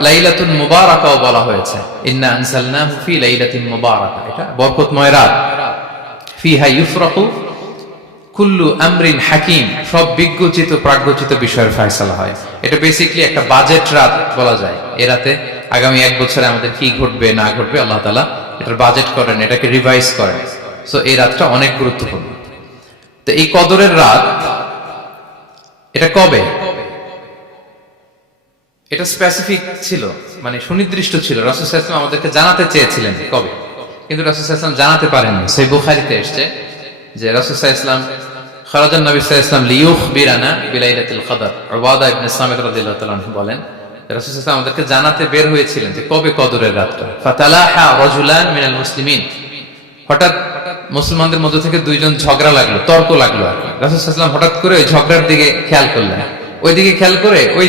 লাইলাতুল মুবারাকাও বলা হয়েছে। ইন্না আনসালনাহু ফি লাইলাতিন মুবারাকা। এটা বরকতময় রাত। ফিহা ইউফরাকু কুল্লু আমরিন হাকিম। সব বিজ্ঞচিত, প্রাজ্ঞচিত বিষয়ের ফয়সালা হয়। এটা বেসিক্যালি একটা বাজেট রাত বলা যায়। এ রাতে আগামী এক বছরে আমাদের কি ঘটবে, না ঘটবে, আল্লাহ তালা এটার বাজেট করেন, এটাকে রিভাইজ করেন। সো এই রাতটা অনেক গুরুত্বপূর্ণ। তো এই কদরের রাত, এটা কবে? এটা স্পেসিফিক ছিল মানে সুনির্দিষ্ট ছিল। রাসুল ইসলাম আমাদেরকে জানাতে চেয়েছিলেন কবে? কিন্তু রাসুল ইসলাম জানাতে পারেননি। সেই বুখারিতে এসছে যে রাসুল ইসলাম নবী ইসলাম লিউখ বিরানা বিলাইলাতুল কদর উবাদা ইবনে বলেন আমাদেরকে জানাতে বের হয়েছিলেন যে কবে মুসলিমিন। হঠাৎ মুসলমানদের মধ্যে থেকে দুইজন ঝগড়া লাগল, তর্ক লাগল আর হঠাৎ করে ওই ঝগড়ার দিকে খেয়াল করলেন। ওই দিকে খেয়াল করে ওই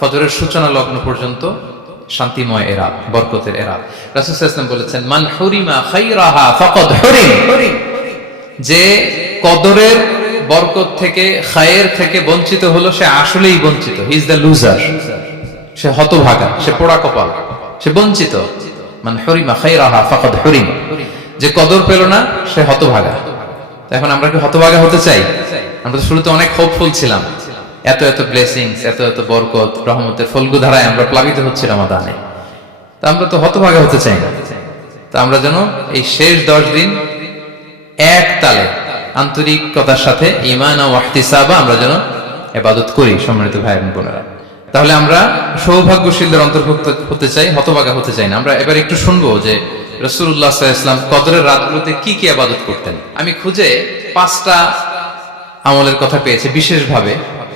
ফজরের সূচনা লগ্ন পর্যন্ত শান্তিময় এরাত বরকতের এরাত রাসুল ইসলাম বলেছেন, মান হুরিমা খাইরাহা ফাকাদ হুরিম। যে কদরের বরকত থেকে, খায়ের থেকে বঞ্চিত হলো, সে আসলেই বঞ্চিত। হি ইজ দ্য লুজার সে হতভাগা, সে পোড়া কপাল, সে বঞ্চিত। মানে হরিমা খাইরাহা ফাকাদ হরিম। যে কদর পেল না, সে হতভাগা। এখন আমরা কি হতভাগা হতে চাই? আমরা তো শুরুতে অনেক হোপফুল ছিলাম। এত এত ব্লেসিংস এত এত বরকত, রহমতের ফলগু ধারায় আমরা প্লাবিত হচ্ছি রমাদানে। তা আমরা তো হতভাগা হতে চাই না। তা আমরা যেন এই শেষ দশ দিন এক তালে আন্তরিকতার সাথে ইমান ও ওয়াহতিসাবা আমরা যেন এবাদত করি, সম্মানিত ভাই বোনেরা। তাহলে আমরা সৌভাগ্যশীলদের অন্তর্ভুক্ত হতে চাই হতবাগা হতে চাই না। আমরা এবার একটু শুনব যে রসুল্লাহ ইসলাম কদরের রাতগুলোতে কি কি আবাদত করতেন। আমি খুঁজে পাঁচটা আমলের কথা পেয়েছি বিশেষভাবে।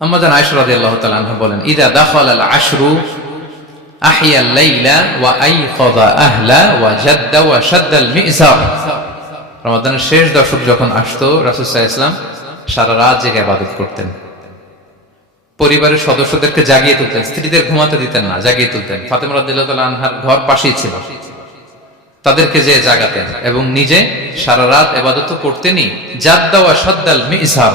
আম্মাজান আয়েশা রাদিয়াল্লাহু তাআলা আনহা বলেন, ইদা দাখাল আল আশরু শেষ দশক যখন আসতো সাল্লাল্লাহু সারা রাত জেগে ইবাদত করতেন। পরিবারের সদস্যদেরকে জাগিয়ে তুলতেন, স্ত্রীদের ঘুমাতে দিতেন না, জাগিয়ে তুলতেন। ফাতেমা আনহার ঘর পাশেই ছিল। তাদেরকে যে জাগাতেন এবং নিজে সারা রাত এবাদত করতেনই, জাদ্দা ওয়া শাদ্দাল মিজার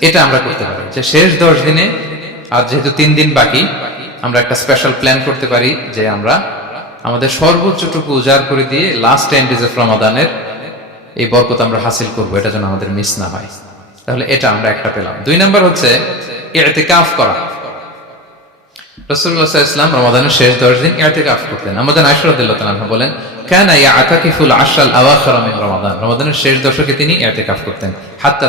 এটা আমরা করতে পারি। যে শেষ দশ দিনে, আর যেহেতু তিন দিন বাকি, আমরা একটা স্পেশাল প্ল্যান করতে পারি যে আমরা আমাদের সর্বোচ্চটুকু উজাড় করে দিয়ে লাস্ট টেন ডেজ অফ রমাদানের এই বরকত আমরা হাসিল করব, এটা যেন আমাদের মিস না হয়। তাহলে এটা আমরা একটা পেলাম। দুই নাম্বার হচ্ছে এতে কাফ করা ইসলাম রমাদানের শেষ দশ দিন করতেন। আমাদের বলেন আশাল রমাদান। রমাদানের শেষ দশকে তিনি করতেন। হাত্তা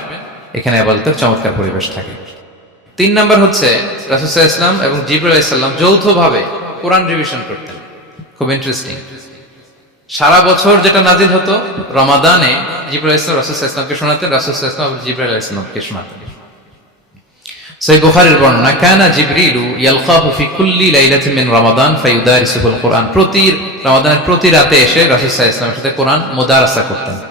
এখানে আবাদতের চমৎকার পরিবেশ থাকে। তিন নাম্বার হচ্ছে রাসুসাহ ইসলাম এবং জিবুল যৌথভাবে কোরআন রিভিশন করতেন। খুব ইন্টারেস্টিং সারা বছর যেটা নাজিল হতো, রমাদানে জিবুল ইসলাম রাসুসাহ ইসলামকে শোনাতেন রাসুসাহ ইসলাম জিবুল ইসলামকে শোনাতেন। সেই বুখারীর বর্ণনা, কানা জিবরিলু ইয়ালকাহু ফি কুল্লি লাইলাতিন মিন রমাদান ফায়ুদারিসুল কোরআন। প্রতি রমাদানের প্রতি রাতে এসে রাসূল সাল্লাল্লাহু আলাইহি সাথে কোরআন মুদারাসা করতেন।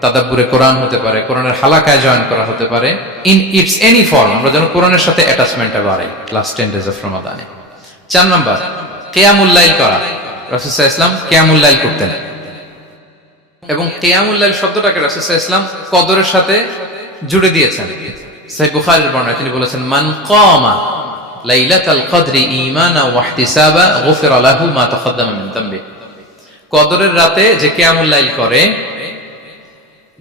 তাদাব্বুরে কোরআন হতে পারে, কোরআনের হালাকায় জয়েন করা হতে পারে। ইন ইটস এনি ফর্ম আমরা যেন কোরআনের সাথে অ্যাটাচমেন্টটা বাড়াই লাস্ট টেন ডেজ অফ রমাদানে চার নম্বর কেয়ামুল্লাইল করা। রাসুল ইসলাম কেয়ামুল্লাইল করতেন। এবং কেয়ামুল্লাহ শব্দটাকে রাসুসাহ ইসলাম কদরের সাথে জুড়ে দিয়েছেন। সাই বুখারীর বর্ণনায় তিনি বলেছেন, মান কামা লাইলাতাল কদরি ঈমানা ওয়া ইহতিসাবা, গুফিরা মা তাকদ্দামা কদরের রাতে যে কিয়ামুল লাইল করে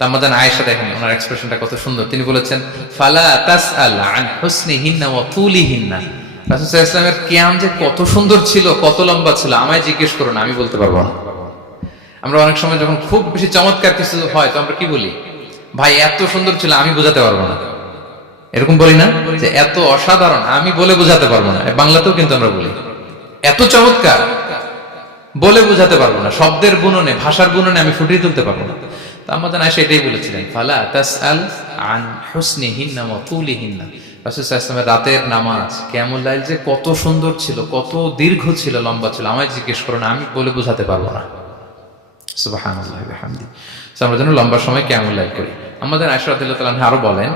আয়েশা দেখেন, ওনার এক্সপ্রেশনটা কত সুন্দর। তিনি বলেছেন, ফালা আন কিয়াম যে কত সুন্দর ছিল, কত লম্বা ছিল, আমায় জিজ্ঞেস করুন, আমি বলতে পারব না। আমরা অনেক সময় যখন খুব বেশি চমৎকার কিছু হয়, তো আমরা কি বলি? ভাই, এত সুন্দর ছিল, আমি বোঝাতে পারব না। এরকম বলি না যে, এত অসাধারণ, আমি বলে বোঝাতে পারব না। বাংলাতেও কিন্তু আমরা বলি, এত চমৎকার, বলে বোঝাতে পারব না। শব্দের গুণনে ভাষার গুণনে আমি ফুটিয়ে তুলতে পারব না। আমাদের আয়সা এটাই বলেছিলেন, ফালা রাতের নামাজ কিয়ামুল লাইল যে কত সুন্দর ছিল, কত দীর্ঘ ছিল, লম্বা ছিল। আমায় জিজ্ঞেস করো না আমি বলে বোঝাতে পারব না। আমরা যেন লম্বা সময় কেমন লাইল করি। আমাদের তাআলা আরও বলেন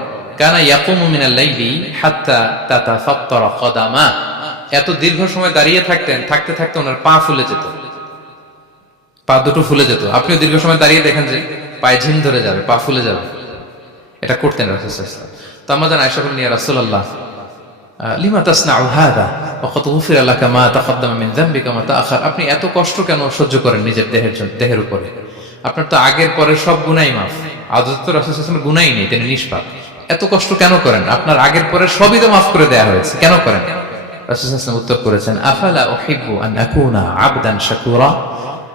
এত দীর্ঘ সময় দাঁড়িয়ে থাকতেন, থাকতে থাকতে ওনার পা ফুলে যেত। পা দুটো ফুলে যেত। আপনিও দীর্ঘ সময় দাঁড়িয়ে দেখেন যে পায়ে ঝিম ধরে যাবে, পা ফুলে যাবে। এটা করতেন লিমা তাআখার? আপনি এত কষ্ট কেন সহ্য করেন নিজের দেহের জন্য, দেহের উপরে? আপনার তো আগের পরের সব গুনাই মাফ। আদত তো রাসূল গুনাই নেই, তিনি নিষ্পাপ। এত কষ্ট কেন করেন? আপনার আগের পরের সবই তো মাফ করে দেয়া হয়েছে, কেন করেন? উত্তর করেছেন, আফালা আবদান শাকুরা?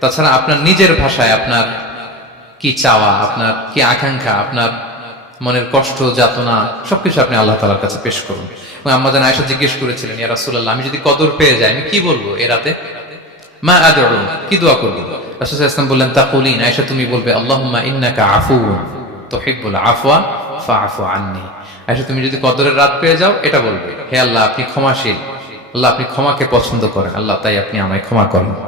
তাছাড়া আপনার নিজের ভাষায় আপনার কি চাওয়া, আপনার কি আকাঙ্ক্ষা, আপনার মনের কষ্ট, যাতনা, সবকিছু আপনি আল্লাহ তালার কাছে পেশ করুন। এবং আম্মা যেন আয়সা জিজ্ঞেস করেছিলেন, ইয়া রাসূলুল্লাহ, আমি যদি কদর পেয়ে যাই, আমি কি বলব এ রাতে? মা আদরু, কি দোয়া করব? রাসূল ইসলাম বললেন তা তাকুলিন। আয়সা তুমি বলবে, আল্লাহুম্মা ইন্নাকা আফুউন তুহিব্বুল আফওয়া ফাআফু আন্নি। আয়সা তুমি যদি কদরের রাত পেয়ে যাও, এটা বলবে, হে আল্লাহ, আপনি ক্ষমাশীল। আল্লাহ আপনি ক্ষমাকে পছন্দ করেন। আল্লাহ তাই আপনি আমায় ক্ষমা করেন।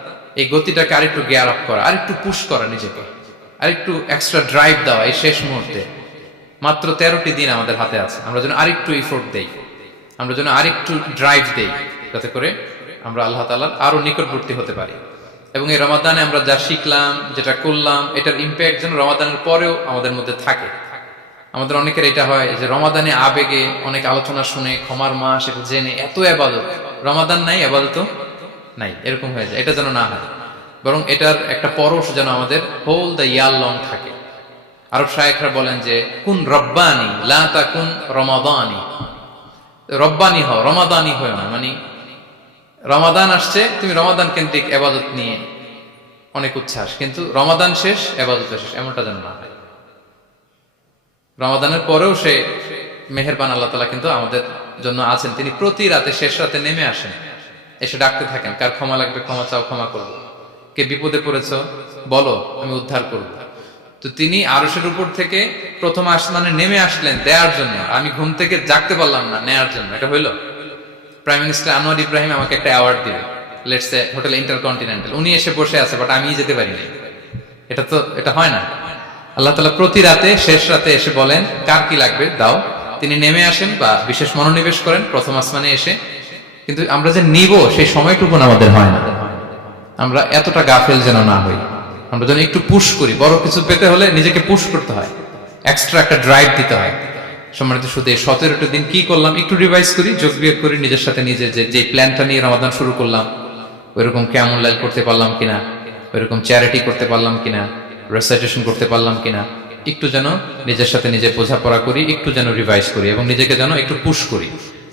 এই গতিটাকে আরেকটু গেয়ার আপ করা, আরেকটু পুশ করা নিজেকে, আরেকটু এক্সট্রা ড্রাইভ দেওয়া এই শেষ মুহূর্তে। মাত্র তেরোটি দিন আমাদের হাতে আছে। আমরা যেন আরেকটু ইফোর্ট দেই, আমরা যেন আরেকটু ড্রাইভ দেই, যাতে করে আমরা আল্লাহ তালার আরও নিকটবর্তী হতে পারি। এবং এই রমাদানে আমরা যা শিখলাম, যেটা করলাম, এটার ইম্প্যাক্ট যেন রমাদানের পরেও আমাদের মধ্যে থাকে। আমাদের অনেকের এটা হয় যে রমাদানে আবেগে অনেক আলোচনা শুনে, ক্ষমার মাস এটা জেনে এত আবাদত। রমাদান নাই, আবাদত নাই, এরকম হয়ে যায়। এটা যেন না হয়। বরং এটার একটা পরশ যেন আমাদের হোল দ্য ইয়ার লং থাকে। আরব শায়েখরা বলেন যে, কোন রব্বানি লাতা কোন রমাদানি। রব্বানি হও, রমাদানি হয় না। মানে রমাদান আসছে, তুমি রমাদান কেন্দ্রিক এবাদত নিয়ে অনেক উচ্ছ্বাস। কিন্তু রমাদান শেষ, এবাদত শেষ, এমনটা যেন না হয়। রমাদানের পরেও সে মেহেরবান আল্লাহ তালা কিন্তু আমাদের জন্য আছেন। তিনি প্রতি রাতে শেষ রাতে নেমে আসেন। এসে ডাকতে থাকেন, কার ক্ষমা লাগবে, ক্ষমা চাও, ক্ষমা করব। কে বিপদে পড়েছ, বলো, আমি উদ্ধার করব। তো তিনি আরসের উপর থেকে প্রথম আসমানে নেমে আসলেন দেওয়ার জন্য। আমি ঘুম থেকে জাগতে পারলাম না নেয়ার জন্য। এটা হইল? প্রাইম মিনিস্টার আনোয়ার ইব্রাহিম আমাকে একটা অ্যাওয়ার্ড দিবে লেটস হোটেল ইন্টারকন্টিনেন্টাল উনি এসে বসে আছে বাট আমি যেতে পারি পারিনি এটা তো, এটা হয় না। আল্লাহ তালা প্রতি রাতে, শেষ রাতে এসে বলেন, কার কি লাগবে? দাও। তিনি নেমে আসেন বা বিশেষ মনোনিবেশ করেন, প্রথম আসমানে এসে কিন্তু আমরা যে নিব, সেই সময়টুকু আমাদের হয় না। আমরা এতটা গাফেল যেন না হই। আমরা যেন একটু পুশ করি। বড় কিছু পেতে হলে নিজেকে পুশ করতে হয়। এক্সট্রা একটা ড্রাইভ দিতে হয়। সম্মানিত শুধু এই দিন কি করলাম? একটু রিভাইজ করি, যোগ বিয়োগ করি, নিজের সাথে নিজে যে যে প্ল্যানটা নিয়ে রমাদান শুরু করলাম, ওইরকম কেমন লাইল করতে পারলাম কিনা? ওইরকম চ্যারিটি করতে পারলাম কিনা? রেসাইটেশন করতে পারলাম কিনা? একটু যেন নিজের সাথে নিজে বোঝাপড়া করি, একটু যেন রিভাইজ করি এবং নিজেকে যেন একটু পুশ করি।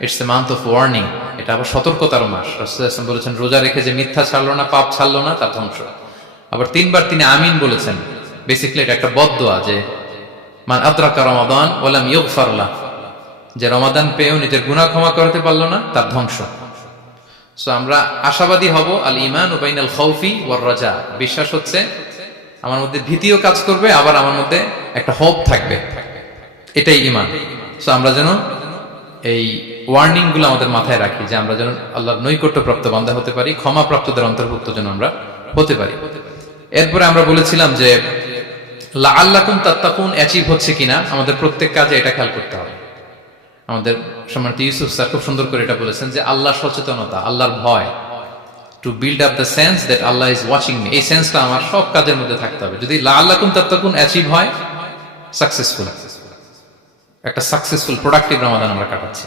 it's a month of warning এটা আবার সতর্কতার মাস। রাসুল বলেছেন, রোজা রেখে যে মিথ্যা ছাড়লো না, পাপ ছাড়লো না, তার ধ্বংস। আবার তিনবার তিনি আমিন বলেছেন। বেসিক্যালি এটা একটা বদোয়া যে, মান আদ্রাকা রমাদান ওলাম ইউগফার লাহ। যে রমাদান পেয়েও নিজের গুনাহ ক্ষমা করতে পারল না, তার ধ্বংস। সো আমরা আশাবাদী হব, আল ইমান উবাইন আল খৌফি ওয়ার রাজা। বিশ্বাস হচ্ছে, আমার মধ্যে ভীতিও কাজ করবে, আবার আমার মধ্যে একটা হোপ থাকবে। এটাই ইমান সো আমরা যেন এই ওয়ার্নিংগুলো আমাদের মাথায় রাখি যে আমরা যেন আল্লাহর নৈকট্য প্রাপ্ত বান্ধা হতে পারি ক্ষমা প্রাপ্তদের অন্তর্ভুক্ত যেন আমরা হতে পারি। এরপরে আমরা বলেছিলাম যে আল্লাকুম তাত্তাকুন অ্যাচিভ হচ্ছে কিনা, আমাদের প্রত্যেক কাজে এটা খেয়াল করতে হবে। আমাদের সম্মানিত ইউসুফ স্যার খুব সুন্দর করে এটা বলেছেন যে, আল্লাহ সচেতনতা, আল্লাহর ভয় to build up the sense that Allah is watching me এই সেন্সটা আমার সব কাজের মধ্যে থাকতে হবে। যদি লা আল্লাকুম তাত্তাকুন অ্যাচিভ হয় সাকসেসফুল একটা সাকসেসফুল প্রোডাক্টিভ রমাদান আমরা কাটাচ্ছি।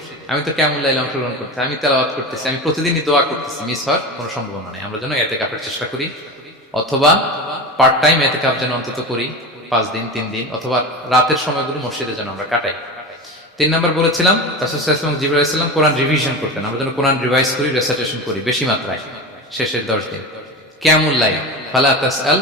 আমি তো কেমন লাইলে অংশগ্রহণ করতে? আমি তেলাওয়াত করতেছি, আমি প্রতিদিনই দোয়া করতেছি, মিস হওয়ার কোনো সম্ভাবনা নেই। আমরা যেন এতে কাপের চেষ্টা করি, অথবা পার্ট টাইম এতে কাপ যেন অন্তত করি, পাঁচ দিন, তিন দিন, অথবা রাতের সময়গুলো মসজিদে যেন আমরা কাটাই। তিন নম্বর বলেছিলাম তাসুসাল্লাম জিবরাল ইসলাম কোরআন রিভিশন করতেন। আমরা যেন কোরআন রিভাইজ করি রেসাইটেশন করি, বেশি মাত্রায়, শেষের দশ দিন। কেমন লাই ফালা তাস আল